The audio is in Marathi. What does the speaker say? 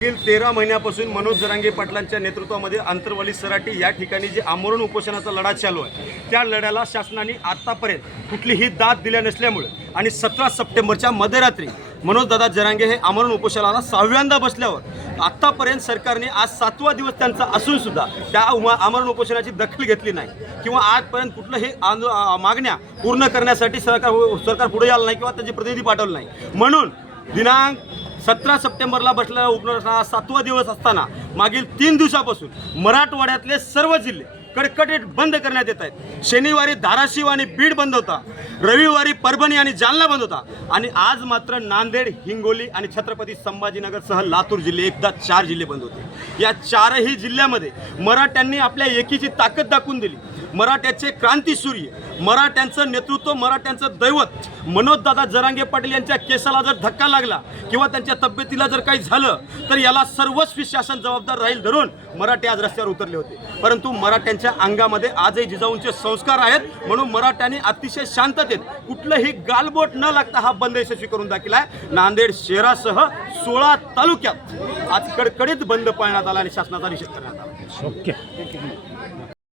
मागील 13 महिन्यापासून मनोज जरांगे पाटलांच्या नेतृत्वामध्ये आंतरवाली सराटी या ठिकाणी जे आमरण उपोषणाचा लढा चालू आहे त्या लढ्याला शासनाने आतापर्यंत कुठलीही दाद दिल्या नसल्यामुळे आणि 17 सप्टेंबरच्या मध्यरात्री मनोजदादा जरांगे हे आमरण उपोषणाला 6व्यांदा बसल्यावर आत्तापर्यंत सरकारने आज 7वा दिवस त्यांचा असून सुद्धा त्या आमरण उपोषणाची दखल घेतली नाही किंवा आजपर्यंत कुठलंही मागण्या पूर्ण करण्यासाठी सरकार पुढे आलं नाही किंवा त्याचे प्रतिनिधी पाठवले नाही। म्हणून दिनांक 17 सप्टेंबरला बसलेला उपोषणाचा 7वा दिवस असताना मागील 3 दिवसापासून मराठवाड्यातले सर्व जिल्हे कडकडीत बंद करण्यात येत आहेत। शनिवारी धाराशिव आणि बीड बंद होता, रविवारी परभणी आणि जालना बंद होता आणि आज मात्र नांदेड, हिंगोली आणि छत्रपती संभाजीनगरसह लातूर जिल्हे एकदा 4 जिल्हे बंद होते। या 4ही जिल्ह्यामध्ये मराठ्यांनी आपल्या एकीची ताकद दाखवून दिली। मराठ्याचे क्रांतीसूर्य, मराठ्यांचं नेतृत्व, मराठ्यांचं दैवत मनोजदादा जरांगे पाटील यांच्या केसाला जर धक्का लागला किंवा त्यांच्या तब्येतीला जर काही झालं तर याला सर्वस्वी शासन जबाबदार राहील धरून मराठी आज रस्त्यावर उतरले होते। परंतु मराठ्यांच्या अंगामध्ये आजही जिजाऊंचे संस्कार आहेत, म्हणून मराठ्यांनी अतिशय शांततेत कुठलंही गालबोट न लागता हा बंद यशस्वी करून दाखवला आहे। नांदेड शहरासह 16 तालुक्यात आज कडकडीत बंद पाळण्यात आला आणि शासनाचा निषेध करण्यात आला।